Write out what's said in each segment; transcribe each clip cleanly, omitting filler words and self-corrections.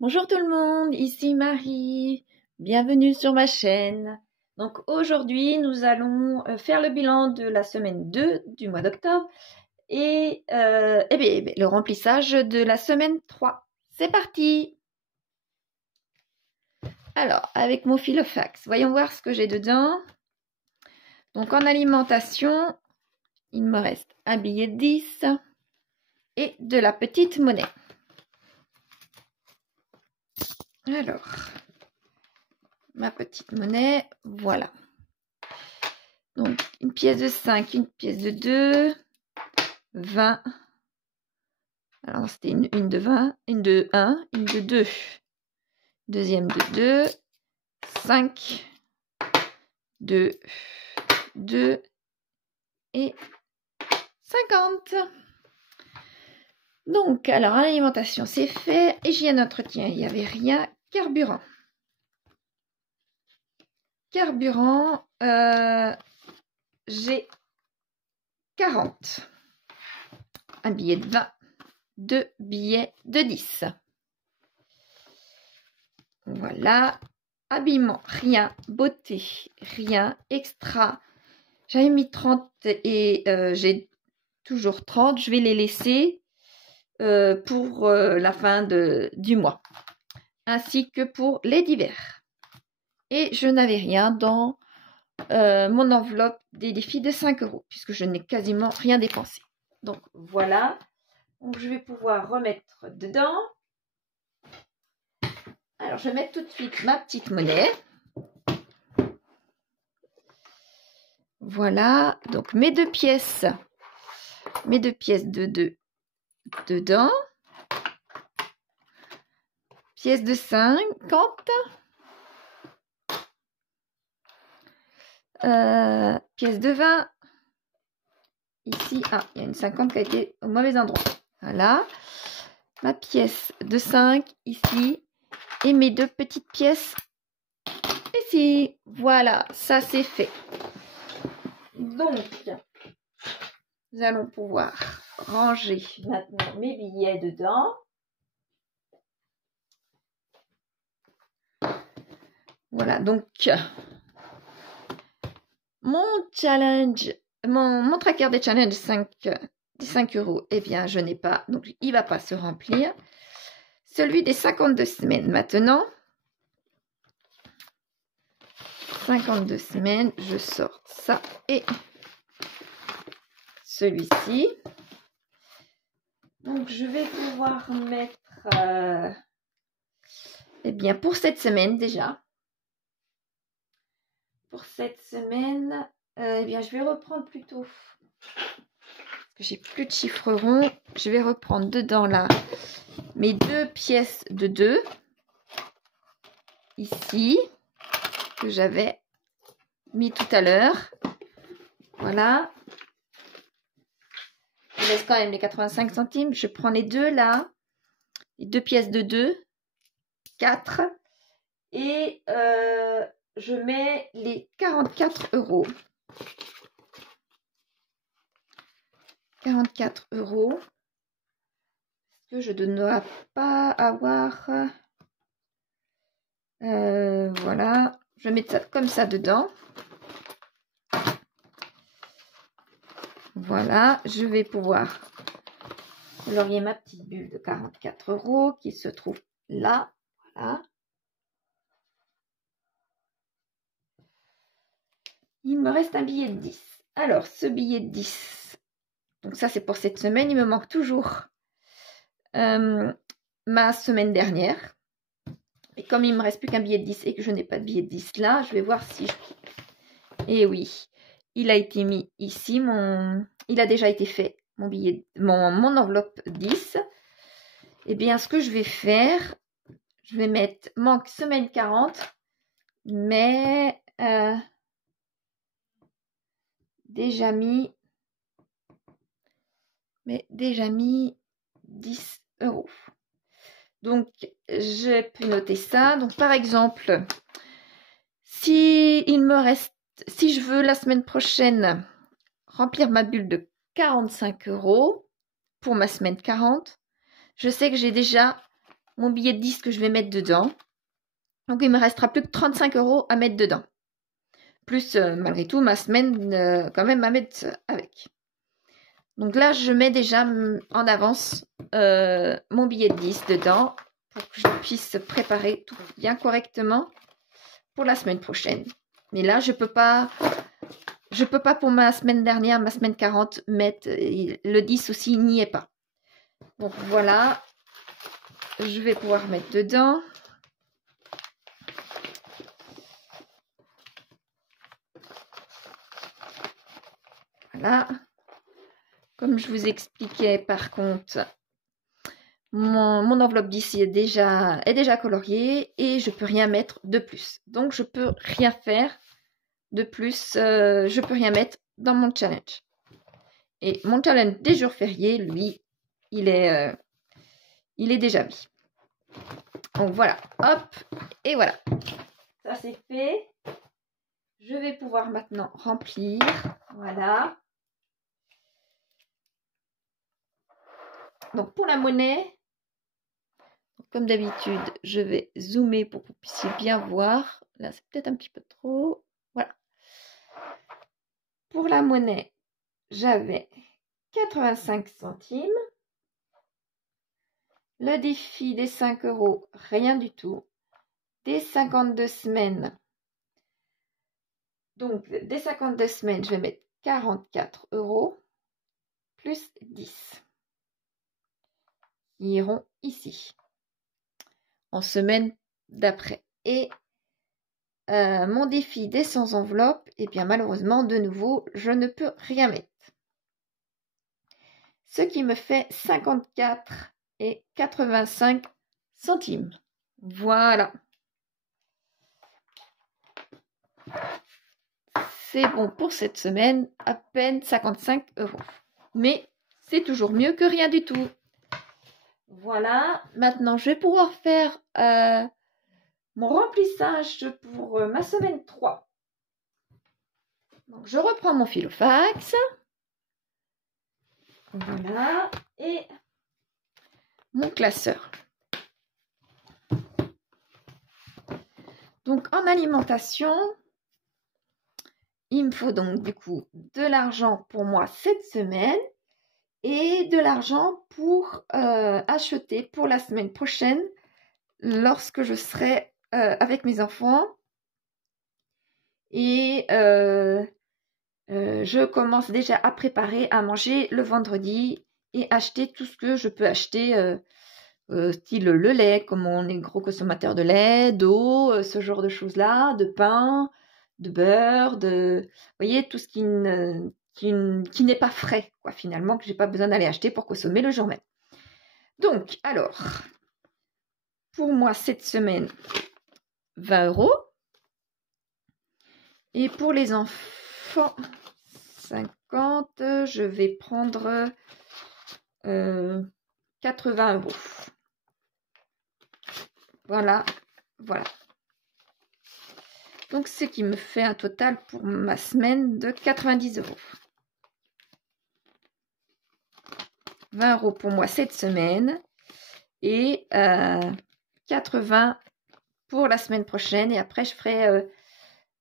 Bonjour tout le monde, ici Marie, bienvenue sur ma chaîne. Donc aujourd'hui nous allons faire le bilan de la semaine 2 du mois d'octobre et le remplissage de la semaine 3. C'est parti! Alors avec mon Filofax, voyons voir ce que j'ai dedans. Donc en alimentation, il me reste un billet de 10 et de la petite monnaie. Alors, ma petite monnaie, voilà. Donc, une pièce de 5, une pièce de 2, 20. Alors, c'était une de 20, une de 1, une de 2. Deuxième de 2, 5, 2, 2 et 50. Donc, alors, alimentation, c'est fait. Hygiène, entretien, il n'y avait rien. Carburant. Carburant, j'ai 40. Un billet de 20. 2 billets de 10. Voilà. Habillement, rien. Beauté, rien. Extra, j'avais mis 30 et j'ai toujours 30. Je vais les laisser pour la fin du mois. Ainsi que pour les divers. Et je n'avais rien dans mon enveloppe des défis de 5 €, puisque je n'ai quasiment rien dépensé. Donc voilà. Donc je vais pouvoir remettre dedans. Alors je vais mettre tout de suite ma petite monnaie. Voilà. Donc mes deux pièces de 2 dedans. Pièce de 50. Pièce de 20. Ici, il y a une 50 qui a été au mauvais endroit. Voilà. Ma pièce de 5 ici. Et mes deux petites pièces ici. Voilà, ça c'est fait. Donc, nous allons pouvoir ranger maintenant mes billets dedans. Voilà, donc mon challenge, mon tracker des challenges 5 €, eh bien je n'ai pas, donc il ne va pas se remplir. Celui des 52 semaines maintenant. 52 semaines, je sors ça et celui-ci. Donc je vais pouvoir mettre eh bien pour cette semaine déjà. Pour cette semaine, eh bien je vais reprendre plutôt, parce que j'ai plus de chiffres ronds, je vais reprendre dedans là mes deux pièces de 2 ici que j'avais mis tout à l'heure. Voilà. Je laisse quand même les 85 centimes. Je prends les deux là, les deux pièces de 2, 4 et je mets les 44 €. 44 €. Que je ne dois pas avoir. Voilà. Je vais mettre ça comme ça dedans. Voilà. Je vais pouvoir colorier ma petite bulle de 44 € qui se trouve là. Voilà. Il me reste un billet de 10. Alors, ce billet de 10, donc ça c'est pour cette semaine, il me manque toujours ma semaine dernière. Et comme il ne me reste plus qu'un billet de 10 et que je n'ai pas de billet de 10 là, je vais voir si je... Et oui, il a été mis ici, il a déjà été fait, mon billet, mon enveloppe 10. Et bien, ce que je vais faire, je vais mettre manque semaine 40, mais déjà mis 10 €. Donc, je peux noter ça. Donc, par exemple, si je veux la semaine prochaine remplir ma bulle de 45 € pour ma semaine 40, je sais que j'ai déjà mon billet de 10 que je vais mettre dedans. Donc, il me restera plus que 35 € à mettre dedans. Plus, malgré tout, ma semaine quand même à mettre avec. Donc là, je mets déjà en avance mon billet de 10 dedans pour que je puisse préparer tout bien correctement pour la semaine prochaine. Mais là, je peux pas pour ma semaine dernière, ma semaine 40, mettre le 10 aussi, il n'y est pas. Donc voilà, je vais pouvoir mettre dedans. Voilà. Comme je vous expliquais, par contre, mon enveloppe d'ici est déjà coloriée et je peux rien mettre de plus. Donc, je peux rien faire de plus. Je peux rien mettre dans mon challenge. Et mon challenge des jours fériés, lui, il est déjà mis. Donc, voilà. Hop. Et voilà. Ça, c'est fait. Je vais pouvoir maintenant remplir. Voilà. Donc, pour la monnaie, comme d'habitude, je vais zoomer pour que vous puissiez bien voir. Là, c'est peut-être un petit peu trop. Voilà. Pour la monnaie, j'avais 85 centimes. Le défi des 5 €, rien du tout. Des 52 semaines. Donc, des 52 semaines, je vais mettre 44 € plus 10. Qui iront ici. En semaine d'après. Et mon défi des 100 enveloppes, et bien malheureusement, de nouveau, je ne peux rien mettre. Ce qui me fait 54 et 85 centimes. Voilà. C'est bon pour cette semaine, à peine 55 €. Mais c'est toujours mieux que rien du tout. Voilà. Maintenant, je vais pouvoir faire mon remplissage pour ma semaine 3. Donc, je reprends mon filofax. Voilà. Et mon classeur. Donc, en alimentation, il me faut donc du coup de l'argent pour moi cette semaine et de l'argent pour acheter pour la semaine prochaine lorsque je serai avec mes enfants. Et je commence déjà à préparer à manger le vendredi et acheter tout ce que je peux acheter, style le lait, comme on est gros consommateur de lait, d'eau, ce genre de choses-là, de pain, de beurre, vous voyez, tout ce qui n'est pas frais, quoi, finalement, que j'ai pas besoin d'aller acheter pour consommer le jour même. Donc, alors, pour moi, cette semaine, 20 €. Et pour les enfants, 50, je vais prendre 80 €. Voilà, voilà. Donc, ce qui me fait un total pour ma semaine de 90 €. 20 € pour moi cette semaine et 80 pour la semaine prochaine. Et après, je ferai,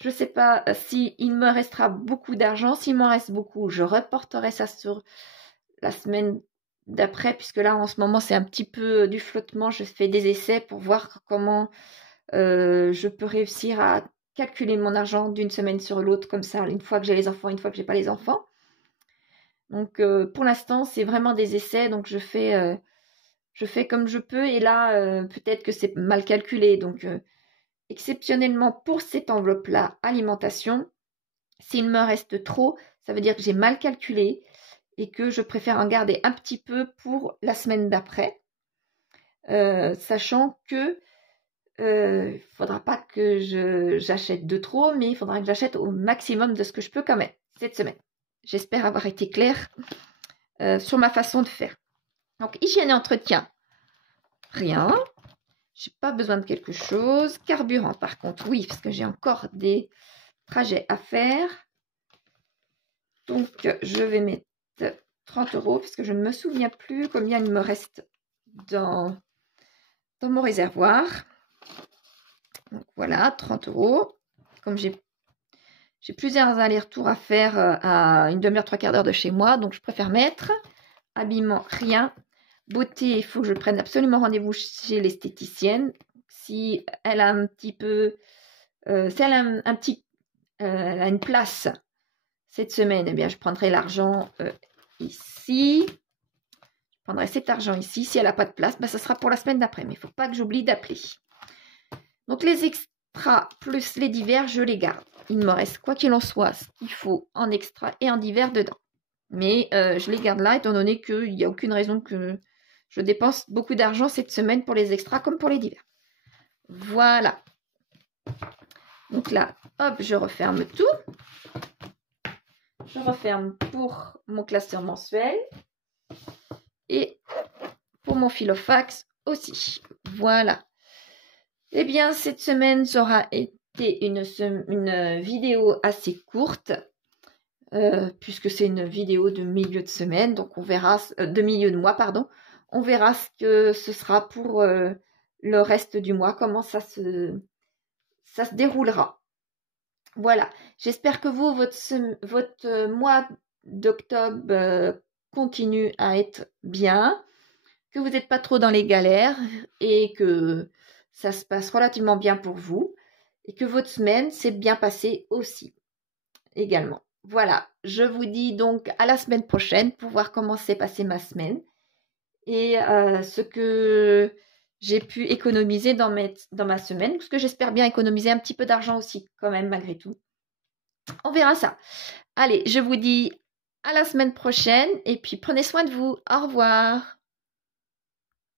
je ne sais pas s'il me restera beaucoup d'argent. S'il m'en reste beaucoup, je reporterai ça sur la semaine d'après, puisque là, en ce moment, c'est un petit peu du flottement. Je fais des essais pour voir comment je peux réussir à calculer mon argent d'une semaine sur l'autre, comme ça, une fois que j'ai les enfants, une fois que j'ai pas les enfants. Donc, pour l'instant, c'est vraiment des essais, donc je fais comme je peux, et là, peut-être que c'est mal calculé, donc exceptionnellement pour cette enveloppe-là, alimentation, s'il me reste trop, ça veut dire que j'ai mal calculé et que je préfère en garder un petit peu pour la semaine d'après, sachant que il ne faudra pas que j'achète de trop, mais il faudra que j'achète au maximum de ce que je peux quand même cette semaine. J'espère avoir été claire sur ma façon de faire. Donc, hygiène et entretien, rien. J'ai pas besoin de quelque chose. Carburant, par contre, oui, parce que j'ai encore des trajets à faire. Donc, je vais mettre 30 € parce que je ne me souviens plus combien il me reste dans dans mon réservoir. Donc voilà, 30 €. Comme j'ai plusieurs allers-retours à faire à une demi-heure, trois quarts d'heure de chez moi, donc je préfère mettre. Habillement, rien. Beauté, il faut que je prenne absolument rendez-vous chez l'esthéticienne. Si elle a un petit peu, si elle a elle a une place cette semaine, eh bien je prendrai l'argent ici. Je prendrai cet argent ici. Si elle n'a pas de place, ben, ça sera pour la semaine d'après. Mais il ne faut pas que j'oublie d'appeler. Donc les extras plus les divers, je les garde. Il me reste quoi qu'il en soit ce qu'il faut en extra et en divers dedans. Mais je les garde là étant donné qu'il n'y a aucune raison que je dépense beaucoup d'argent cette semaine pour les extras comme pour les divers. Voilà. Donc là, hop, je referme tout. Je referme pour mon classeur mensuel. Et pour mon filofax aussi. Voilà. Eh bien, cette semaine aura été une vidéo assez courte. Puisque c'est une vidéo de milieu de semaine, donc on verra, de milieu de mois, pardon. On verra ce que ce sera pour le reste du mois, comment ça se déroulera. Voilà, j'espère que vous, votre mois d'octobre continue à être bien, que vous n'êtes pas trop dans les galères et que ça se passe relativement bien pour vous et que votre semaine s'est bien passée aussi, également. Voilà, je vous dis donc à la semaine prochaine pour voir comment s'est passée ma semaine et ce que j'ai pu économiser dans ma semaine, parce que j'espère bien économiser un petit peu d'argent aussi quand même malgré tout. On verra ça. Allez, je vous dis à la semaine prochaine et puis prenez soin de vous. Au revoir.